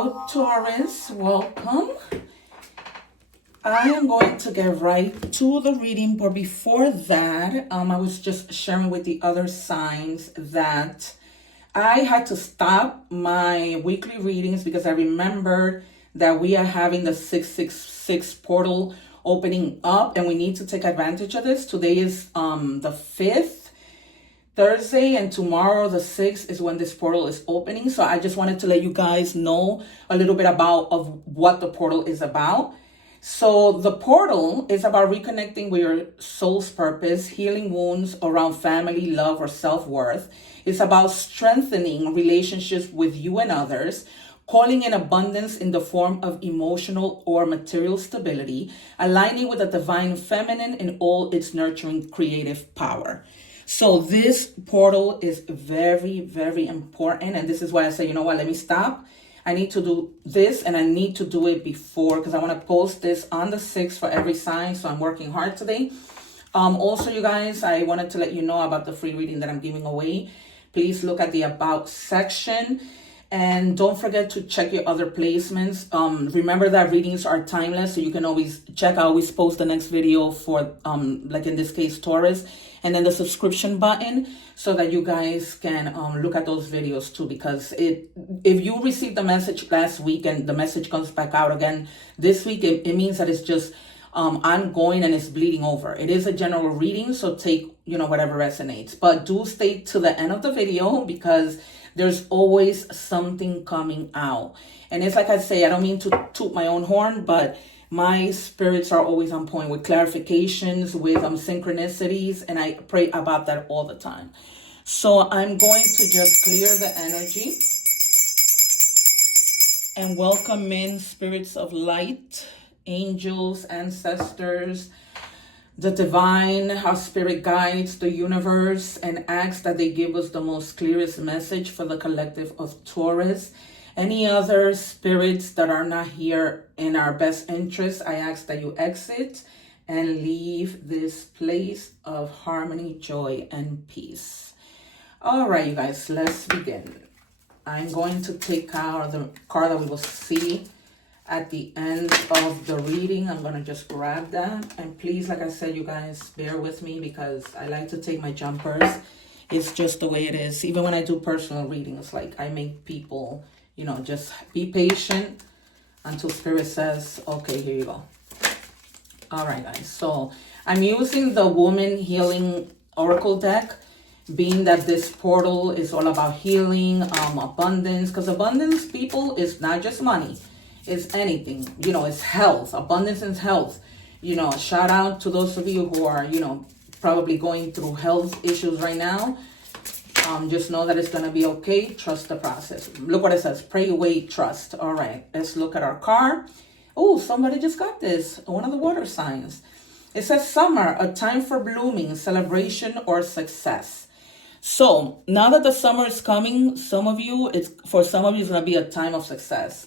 Hello, Taurus. Welcome. I am going to get right to the reading, but before that, I was just sharing with the other signs that I had to stop my weekly readings because I remembered that we are having the 666 portal opening up and we need to take advantage of this. Today is the 5th. Thursday, and tomorrow the 6th is when this portal is opening. So I just wanted to let you guys know a little bit of what the portal is about. So the portal is about reconnecting with your soul's purpose, healing wounds around family, love, or self-worth. It's about strengthening relationships with you and others, calling in abundance in the form of emotional or material stability, aligning with the divine feminine in all its nurturing creative power. So this portal is very, very important. And this is why I say, you know what, let me stop. I need to do this and I need to do it before because I want to post this on the 6th for every sign. So I'm working hard today. Also, you guys, I wanted to let you know about the free reading that I'm giving away. Please look at the About section. And don't forget to check your other placements. Remember that readings are timeless, so you can always check. I always post the next video for, like in this case, Taurus, and then the subscription button so that you guys can look at those videos too. Because if you received the message last week and the message comes back out again this week, it means that it's just ongoing and it's bleeding over. It is a general reading, so take, whatever resonates. But do stay to the end of the video because there's always something coming out. And it's like I say, I don't mean to toot my own horn, but my spirits are always on point with clarifications, with synchronicities, and I pray about that all the time. So I'm going to just clear the energy and welcome in spirits of light, angels, ancestors, the divine, our spirit guides, the universe, and ask that they give us the most clearest message for the collective of Taurus. Any other spirits that are not here in our best interest, I ask that you exit and leave this place of harmony, joy, and peace. All right, you guys, let's begin. I'm going to take out the card that we will see at the end of the reading. I'm going to just grab that. And please, like I said, you guys, bear with me because I like to take my jumpers. It's just the way it is. Even when I do personal readings, like I make people, just be patient until Spirit says, okay, here you go. All right, guys. So I'm using the Woman Healing Oracle deck, being that this portal is all about healing, abundance, because abundance, people, is not just money. It's anything, it's health. Abundance is health. Shout out to those of you who are, probably going through health issues right now. Just know that it's going to be okay. Trust the process. Look what it says. Pray, wait, trust. All right. Let's look at our card. Oh, somebody just got this. One of the water signs. It says summer, a time for blooming, celebration, or success. So now that the summer is coming, for some of you, it's going to be a time of success.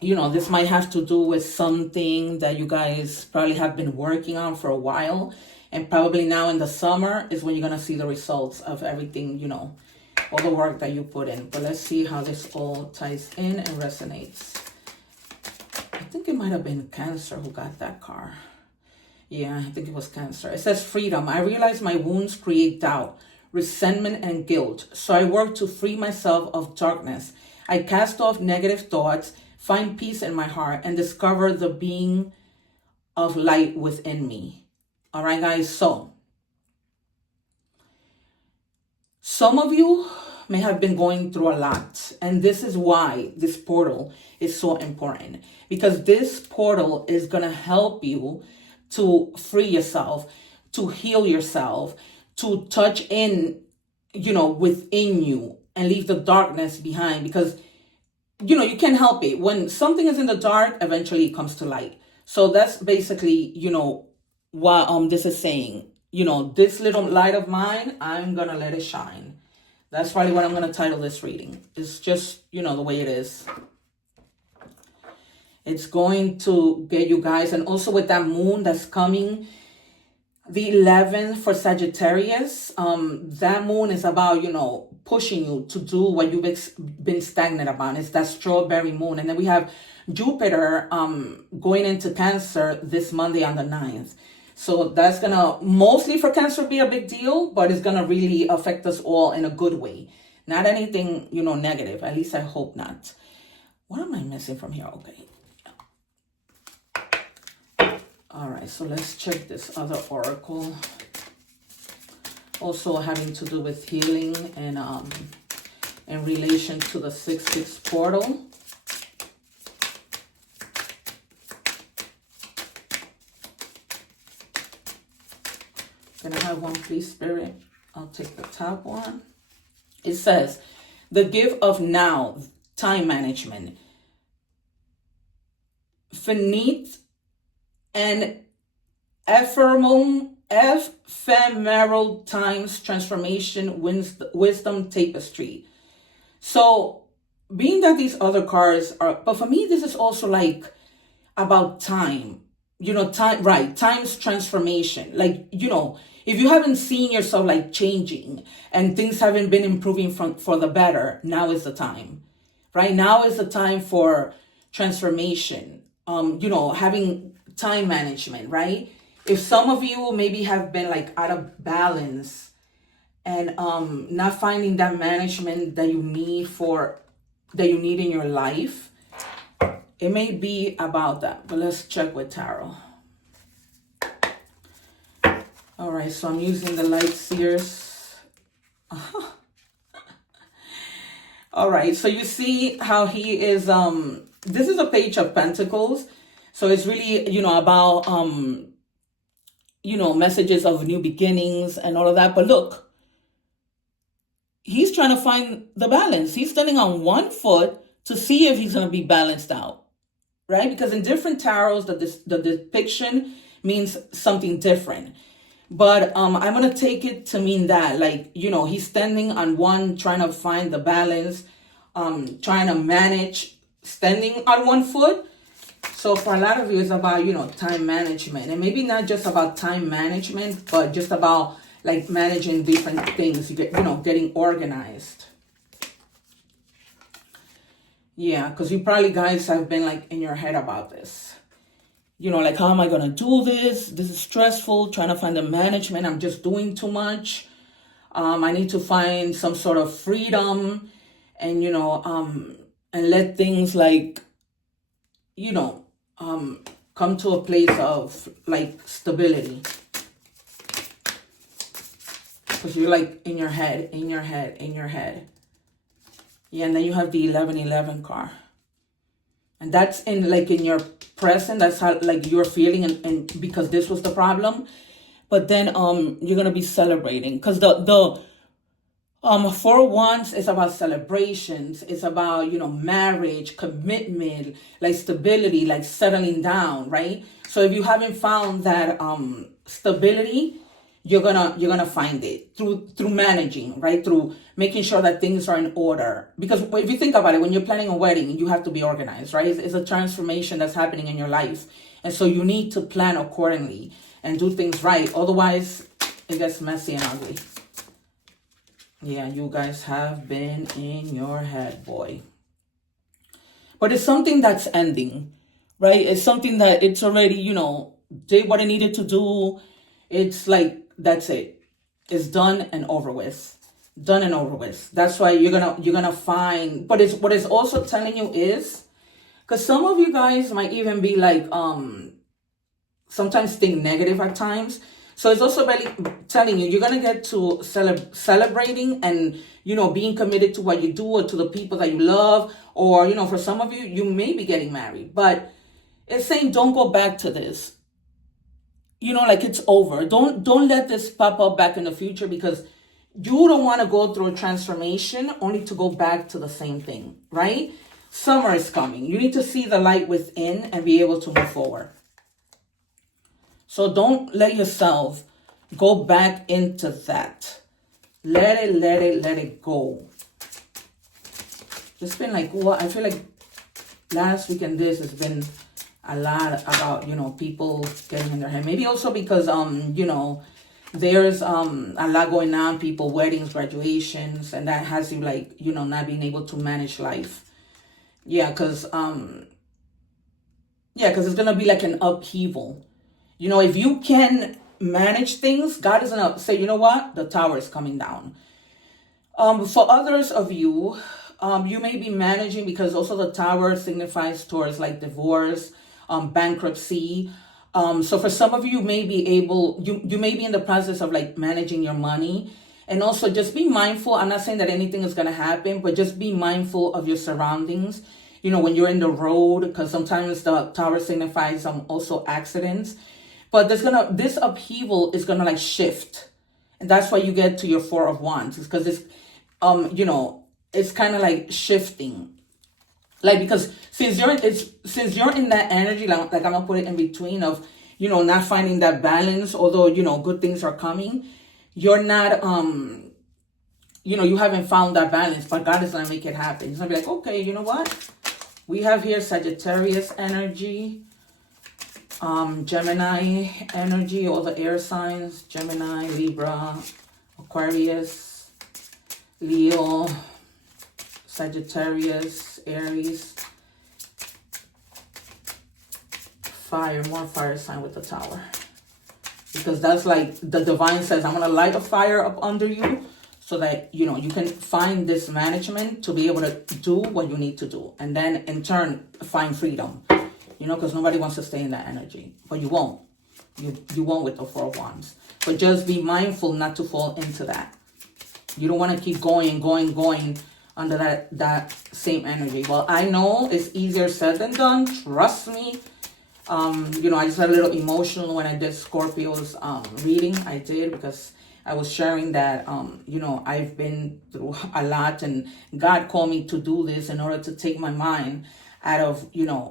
This might have to do with something that you guys probably have been working on for a while. And probably now in the summer is when you're going to see the results of everything, all the work that you put in. But let's see how this all ties in and resonates. I think it might have been Cancer who got that card. Yeah, I think it was Cancer. It says freedom. I realize my wounds create doubt, resentment, and guilt. So I work to free myself of darkness. I cast off negative thoughts, find peace in my heart, and discover the being of light within me. All right, guys. So some of you may have been going through a lot. And this is why this portal is so important. Because this portal is going to help you to free yourself, to heal yourself, to touch in, within you and leave the darkness behind. Because, you can't help it. When something is in the dark, eventually it comes to light. So that's basically, what this is saying. This little light of mine, I'm going to let it shine. That's probably what I'm going to title this reading. It's just, the way it is. It's going to get you guys. And also with that moon that's coming, The 11th for Sagittarius, that moon is about, you know, pushing you to do what you've been stagnant about. It's that strawberry moon. And then we have Jupiter going into Cancer this Monday on the 9th. So that's going to, mostly for Cancer, be a big deal, but it's going to really affect us all in a good way. Not anything, you know, negative. At least I hope not. What am I missing from here? Okay. All right, so let's check this other oracle. Also having to do with healing and in relation to the 6-6 portal. Can I have one, please, Spirit? I'll take the top one. It says, the gift of now, time management. Finite and ephemeral times transformation wisdom tapestry. So being that these other cards are, but for me this is also like about time, you know, time, right? Time's transformation. Like, you know, if you haven't seen yourself like changing and things haven't been improving for the better, now is the time, right? Now is the time for transformation. You know, having time management, right? If some of you maybe have been like out of balance and not finding that management that you need in your life, it may be about that. But let's check with tarot. All right, so I'm using the Light Seers. All right, so you see how he is, this is a Page of Pentacles. So it's really, you know, about, you know, messages of new beginnings and all of that. But look, he's trying to find the balance. He's standing on one foot to see if he's going to be balanced out, right? Because in different tarots, the depiction means something different. But I'm going to take it to mean that, like, you know, he's standing on one, trying to find the balance, trying to manage standing on one foot. So for a lot of you, it's about, you know, time management. And maybe not just about time management, but just about like managing different things. You know, getting organized. Yeah, because you probably guys have been like in your head about this. You know, like, how am I going to do this? This is stressful, trying to find the management. I'm just doing too much. I need to find some sort of freedom and, you know, and let things like, you know, come to a place of like stability. Because you're like in your head. Yeah, and then you have the 1111 card. And that's in like in your present. That's how like you're feeling and because this was the problem. But then you're gonna be celebrating. Because the 4 Wands is about celebrations. It's about, you know, marriage, commitment, like stability, like settling down, right? So if you haven't found that stability, you're gonna find it through managing, right? Through making sure that things are in order. Because if you think about it, when you're planning a wedding, you have to be organized, right? It's a transformation that's happening in your life. And so you need to plan accordingly and do things right. Otherwise, it gets messy and ugly. Yeah, you guys have been in your head, boy. But it's something that's ending, right? It's something that it's already, you know, did what it needed to do. It's like, that's it. It's done and over with. Done and over with. That's why you're gonna find, but what it's also telling you is, because some of you guys might even be like, sometimes think negative at times. So it's also really telling you, you're going to get to celebrating and, you know, being committed to what you do or to the people that you love. Or, you know, for some of you, you may be getting married. But it's saying don't go back to this. You know, like it's over. Don't let this pop up back in the future because you don't want to go through a transformation only to go back to the same thing, right? Summer is coming. You need to see the light within and be able to move forward. So don't let yourself go back into that. Let it go. It's been like, well, I feel like last week and this has been a lot about, people getting in their head. Maybe also because, there's a lot going on, people, weddings, graduations, and that has you like, not being able to manage life. Yeah, because it's going to be like an upheaval. If you can manage things, God is going to say, you know what? The tower is coming down. For others of you, you may be managing, because also the tower signifies towards like divorce, bankruptcy. So for some of you, may be you may be in the process of like managing your money. And also just be mindful. I'm not saying that anything is going to happen, but just be mindful of your surroundings. When you're in the road, because sometimes the tower signifies also accidents. But this upheaval is gonna like shift. And that's why you get to your Four of Wands. It's because it's it's kind of like shifting. Like, because since you're in that energy, like I'm gonna put it in between of, not finding that balance, although, good things are coming, you're not you haven't found that balance, but God is gonna make it happen. He's gonna be like, okay, you know what? We have here Sagittarius energy, Gemini energy, all the air signs, Gemini, Libra, Aquarius, Leo, Sagittarius, Aries, fire, more fire sign with the tower. Because that's like the divine says, I'm going to light a fire up under you so that, you can find this management to be able to do what you need to do. And then in turn, find freedom, because nobody wants to stay in that energy. But you won't. You won't with the Four of Wands. But just be mindful not to fall into that. You don't want to keep going under that same energy. Well, I know it's easier said than done. Trust me. I just got a little emotional when I did Scorpio's reading. I did, because I was sharing that, I've been through a lot, and God called me to do this in order to take my mind out of,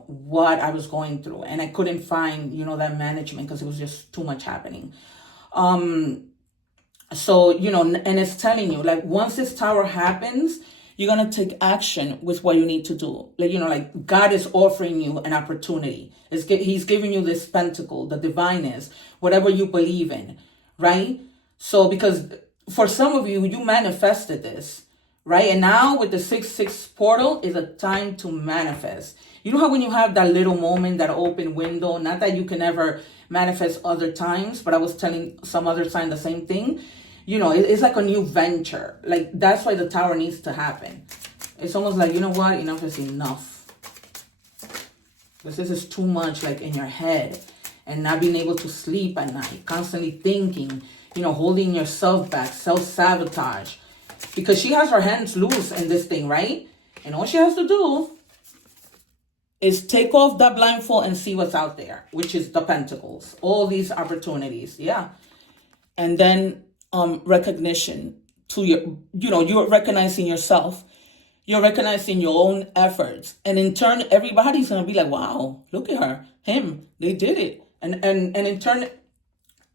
what I was going through. And I couldn't find, that management, because it was just too much happening. So, and it's telling you, like, once this tower happens, you're going to take action with what you need to do. Like, God is offering you an opportunity. He's giving you this pentacle, the divineness, whatever you believe in, right? So, because for some of you, you manifested this, right? And now with the 6/6 portal is a time to manifest. You know how when you have that little moment, that open window, not that you can ever manifest other times, but I was telling some other sign the same thing. It's like a new venture. Like, that's why the tower needs to happen. It's almost like, you know what? Enough is enough. Because this is too much, like, in your head. And not being able to sleep at night. Constantly thinking, holding yourself back. Self-sabotage. Because she has her hands loose in this thing, right? And all she has to do is take off that blindfold and see what's out there. Which is the pentacles. All these opportunities. Yeah. And then recognition to you're recognizing yourself. You're recognizing your own efforts. And in turn, everybody's going to be like, wow, look at her, him, they did it. And in turn,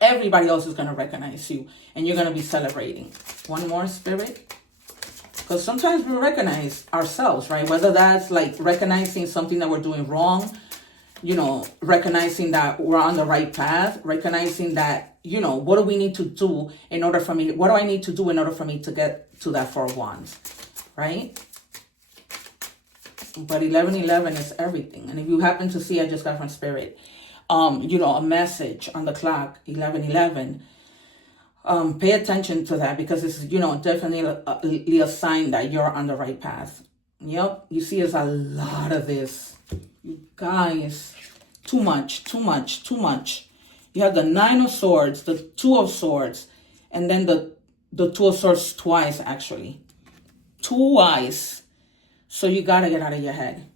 everybody else is going to recognize you. And you're going to be celebrating. One more, Spirit. Because sometimes we recognize ourselves, right? Whether that's like recognizing something that we're doing wrong, recognizing that we're on the right path, recognizing that, what do we need to do what do I need to do in order for me to get to that Four of Wands, right? But 11:11 is everything. And if you happen to see, I just got from Spirit, a message on the clock, 11:11, pay attention to that, because it's, definitely a sign that you're on the right path. Yep, you see there's a lot of this. You guys, too much. You have the Nine of Swords, the Two of Swords, and then the Two of Swords twice, actually. Twice. So you got to get out of your head.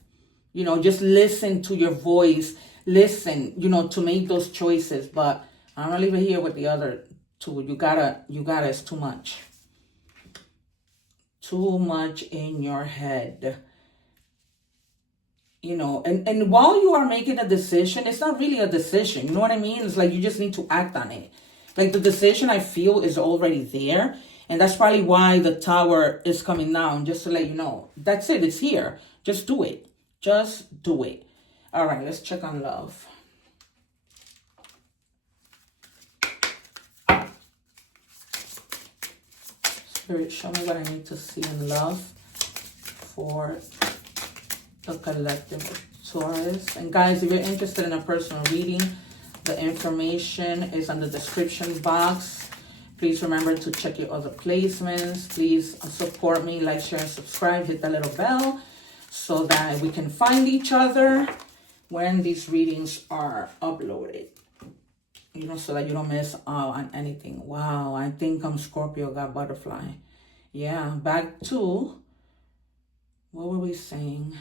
Just listen to your voice. Listen, to make those choices. But I'm going to leave it here with the other two. You gotta, it's too much. Too much in your head. And while you are making a decision, it's not really a decision. You know what I mean? It's like you just need to act on it. Like, the decision, I feel, is already there. And that's probably why the tower is coming down, just to let you know. That's it. It's here. Just do it. Just do it. All right, let's check on love. Spirit, show me what I need to see in love for the collective Taurus. And guys, if you're interested in a personal reading, the information is on the description box. Please remember to check your other placements. Please support me, like, share, and subscribe. Hit the little bell so that we can find each other when these readings are uploaded. You know, so that you don't miss out on anything. Wow, I think Scorpio got butterfly. Yeah, back to, what were we saying?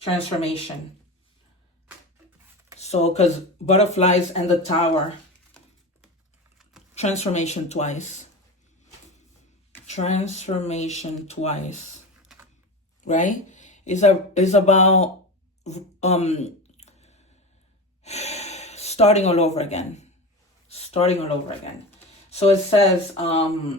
Transformation. So, because butterflies and the Tower. Transformation twice. Transformation twice. Right? It's about starting all over again. Starting all over again. So it says, wow,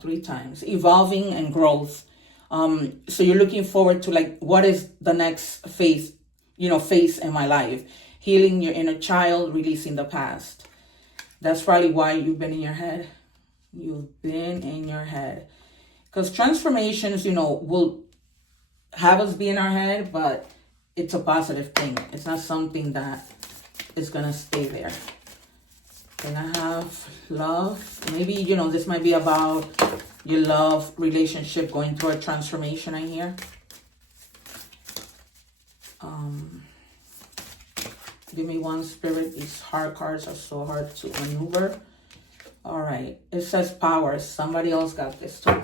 3 times. Evolving and growth. So you're looking forward to, like, what is the next phase, phase in my life? Healing your inner child, releasing the past. That's probably why you've been in your head. You've been in your head. Because transformations, will have us be in our head, but it's a positive thing. It's not something that is going to stay there. Then I have love. Maybe, this might be about your love relationship going through a transformation, I hear. Give me one, Spirit. These heart cards are so hard to maneuver. All right. It says power. Somebody else got this too.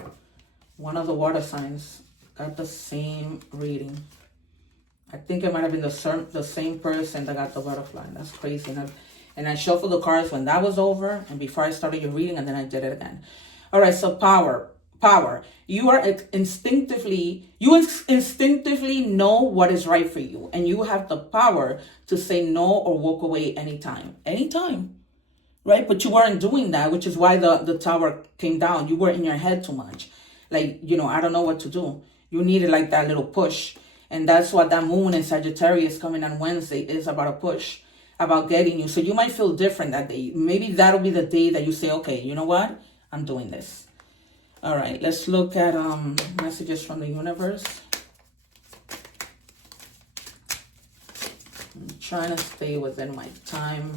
One of the water signs got the same reading. I think it might have been the same person that got the butterfly. That's crazy. And I shuffled the cards when that was over and before I started your reading, and then I did it again. All right, so power. You instinctively know what is right for you, and you have the power to say no or walk away anytime, right? But you weren't doing that, which is why the Tower came down. You were in your head too much. Like, I don't know what to do. You needed like that little push. And that's what that moon in Sagittarius coming on Wednesday is about, a push, about getting you. So you might feel different that day. Maybe that'll be the day that you say, okay, you know what? I'm doing this. All right, let's look at messages from the universe. I'm trying to stay within my time.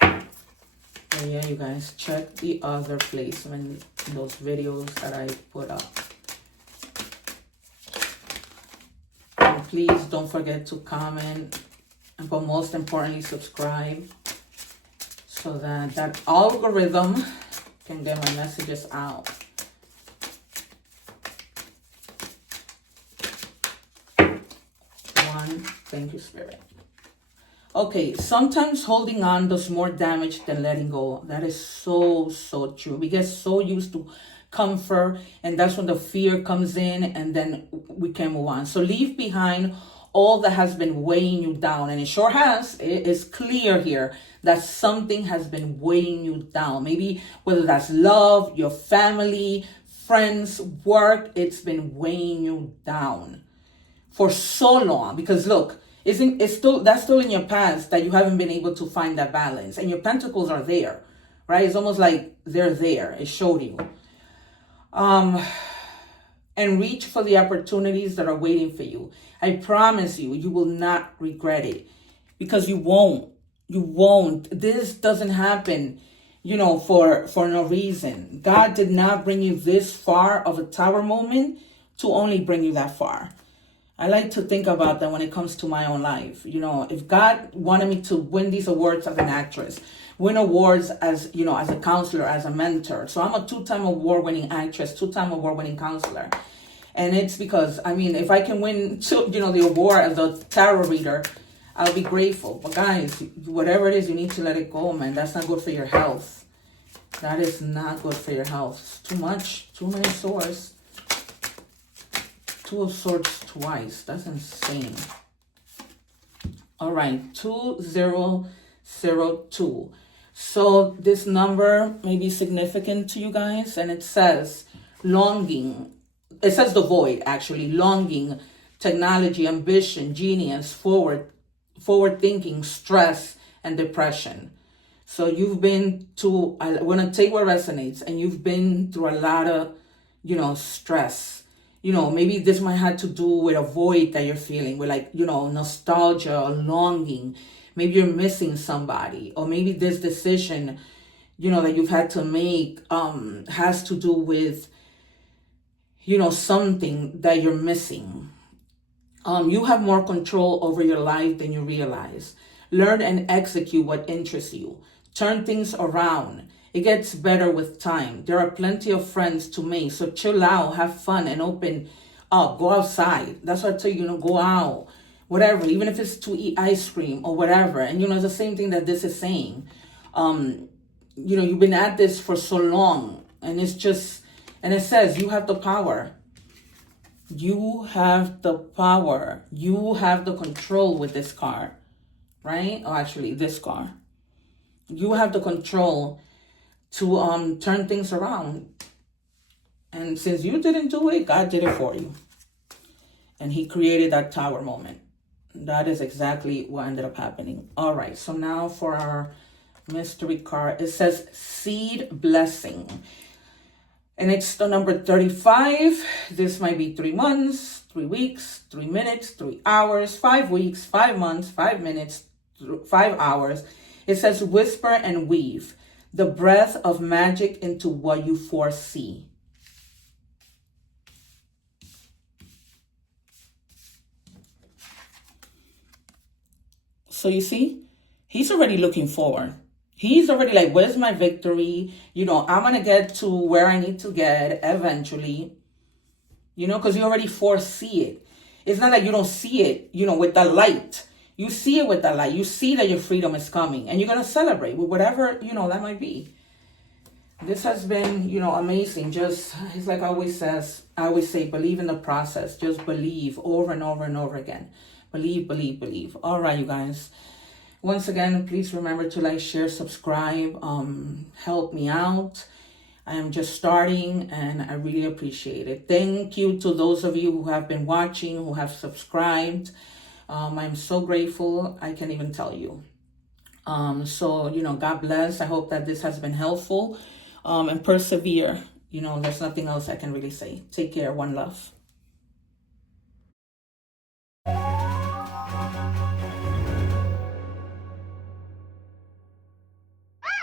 And yeah, you guys, check the other placement, those videos that I put up. And please don't forget to comment, but most importantly, subscribe, so that algorithm can get my messages out. Thank you, Spirit. Okay, sometimes holding on does more damage than letting go. That is so, so true. We get so used to comfort, and that's when the fear comes in, and then we can move on. So leave behind all that has been weighing you down, and it sure has. It is clear here that something has been weighing you down. Maybe whether that's love, your family, friends, work, it's been weighing you down for so long. Because look, that's still in your past, that you haven't been able to find that balance, and your pentacles are there, right? It's almost like they're there. It showed you. And reach for the opportunities that are waiting for you. I promise you, you will not regret it, because you won't. This doesn't happen, for no reason. God did not bring you this far of a Tower moment to only bring you that far. I like to think about that when it comes to my own life. If God wanted me to win these awards as an actress, win awards as, as a counselor, as a mentor. So I'm a 2-time award-winning actress, 2-time award-winning counselor. And it's because, if I can win, the award as a tarot reader, I'll be grateful. But guys, whatever it is, you need to let it go, man. That's not good for your health. That is not good for your health. It's too much, too many swords. 2 of Swords twice. That's insane. All right, 2002. So this number may be significant to you guys, and it says longing. It says the void, actually, longing technology, ambition, genius, forward thinking, stress, and depression. So you've been to, I want to take what resonates, and you've been through a lot of, stress. Maybe this might have to do with a void that you're feeling, with like, nostalgia or longing. Maybe you're missing somebody, or maybe this decision, that you've had to make has to do with, something that you're missing. You have more control over your life than you realize. Learn and execute what interests you. Turn things around. It gets better with time. There are plenty of friends to make, so chill out, have fun, and open up. Go outside. That's what I tell you, go out. Whatever, even if it's to eat ice cream or whatever. And, it's the same thing that this is saying. You've been at this for so long, and it's just, and it says you have the power. You have the power. You have the control with this car, right? Oh, actually, this car. You have the control to turn things around. And since you didn't do it, God did it for you. And he created that tower moment. That is exactly what ended up happening. All right, so now for our mystery card, it says seed blessing. And it's the number 35. This might be 3 months, 3 weeks, 3 minutes, 3 hours, 5 weeks, 5 months, 5 minutes, 5 hours. It says whisper and weave the breath of magic into what you foresee. So you see, he's already looking forward. He's already like, where's my victory? I'm going to get to where I need to get eventually, because you already foresee it. It's not like you don't see it, with the light. You see it with the light. You see that your freedom is coming, and you're going to celebrate with whatever, that might be. This has been, amazing. Just, it's like I always say, believe in the process. Just believe over and over and over again. Believe, believe, believe. All right, you guys. Once again, please remember to like, share, subscribe. Help me out. I am just starting, and I really appreciate it. Thank you to those of you who have been watching, who have subscribed. I'm so grateful. I can't even tell you. So, God bless. I hope that this has been helpful. And persevere. There's nothing else I can really say. Take care. One love.